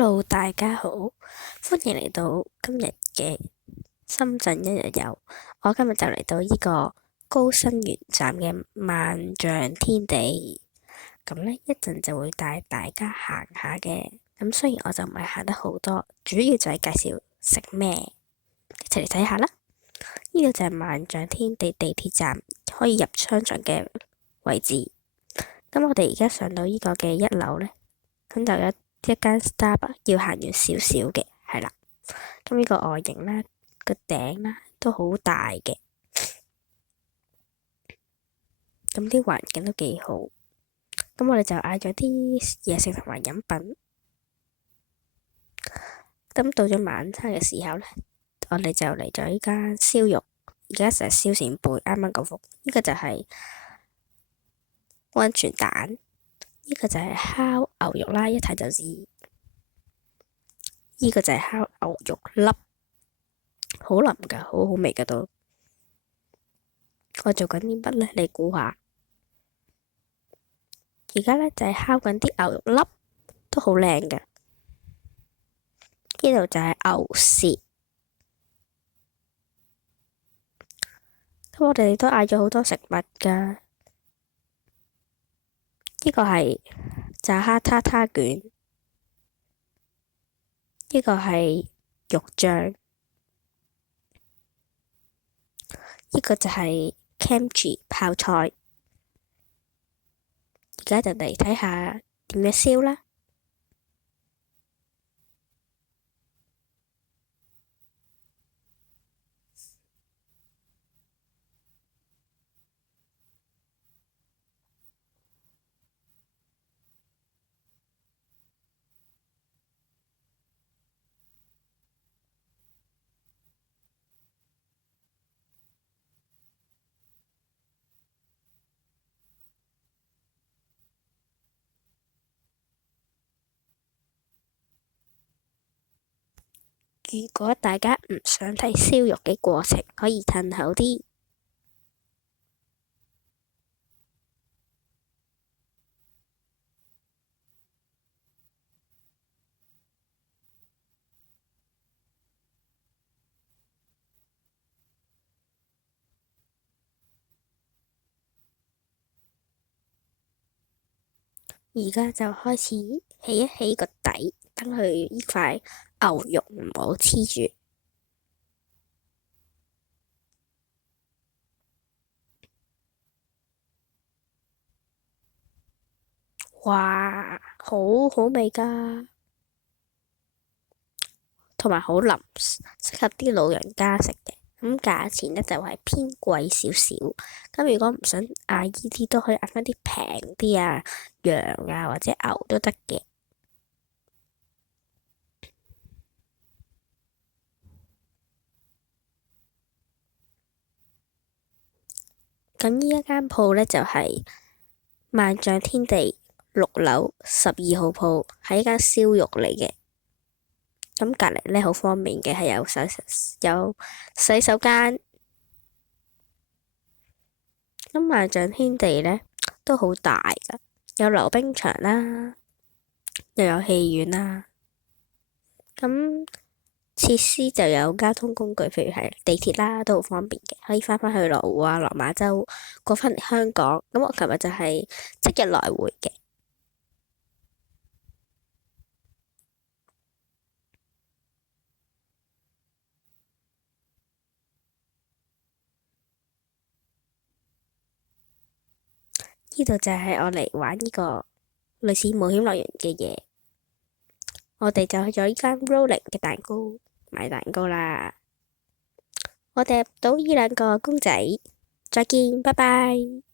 Hello，大家好，歡迎嚟到今日嘅深圳一日遊。我今日就嚟到呢個高新園站嘅萬象天地，咁呢一陣就會帶大家行下嘅。咁雖然我就唔係行得好多，主要就係介紹食咩，一齊嚟睇下啦。呢個就係萬象天地地鐵站，可以入商場嘅位置。咁我哋而家上到呢個嘅一樓呢，咁就有一間 Starbucks 要行遠少少嘅，係啦。咁呢個外形咧，個頂咧都好大嘅，咁啲環境都幾好。咁我哋就嗌咗啲嘢食同埋飲品。咁到咗晚餐嘅時候咧，我哋就嚟咗呢間燒肉，而家成日燒扇貝，啱啱嗰幅。呢個就係溫泉蛋，呢個就係烤牛肉啦，一睇就知。呢個就係烤牛肉粒，好腍㗎，好好味㗎都。我做緊啲乜咧？你估下？而家咧就係烤緊啲牛肉粒，都好靚㗎。呢度就係牛舌。咁我哋都嗌咗好多食物㗎。呢個係炸蝦撻撻卷，呢個係肉醬，呢個就係 kimchi 泡菜。而家就嚟睇下點樣燒啦。如果大家唔想睇燒肉嘅過程，可以褪後啲。而家就開始起一起個底，等佢呢塊牛肉唔好黐住。哇，好好味㗎，同埋好腍，適合啲老人家食嘅。咁價錢呢就係偏貴少少。咁如果唔想嗌呢啲，都可以嗌翻啲平啲啊，羊啊或者牛都得嘅。咁呢一間鋪呢，就係萬象天地6樓12號鋪，係一間燒肉嚟嘅。咁隔離呢，好方便嘅，係有洗手間。咁萬象天地呢，都好大㗎，有溜冰場啦，又有戲院啦。咁設施就有交通工具，譬如係地鐵啦，都好方便嘅，可以翻返去羅湖啊、落馬洲，過返嚟香港。咁我琴日就係即日來回嘅。呢度就係我嚟玩呢個類似冒險樂園嘅嘢。我哋就去咗呢間 Rolling 嘅蛋糕買蛋糕啦。我哋入到呢兩個公仔，再見，拜拜。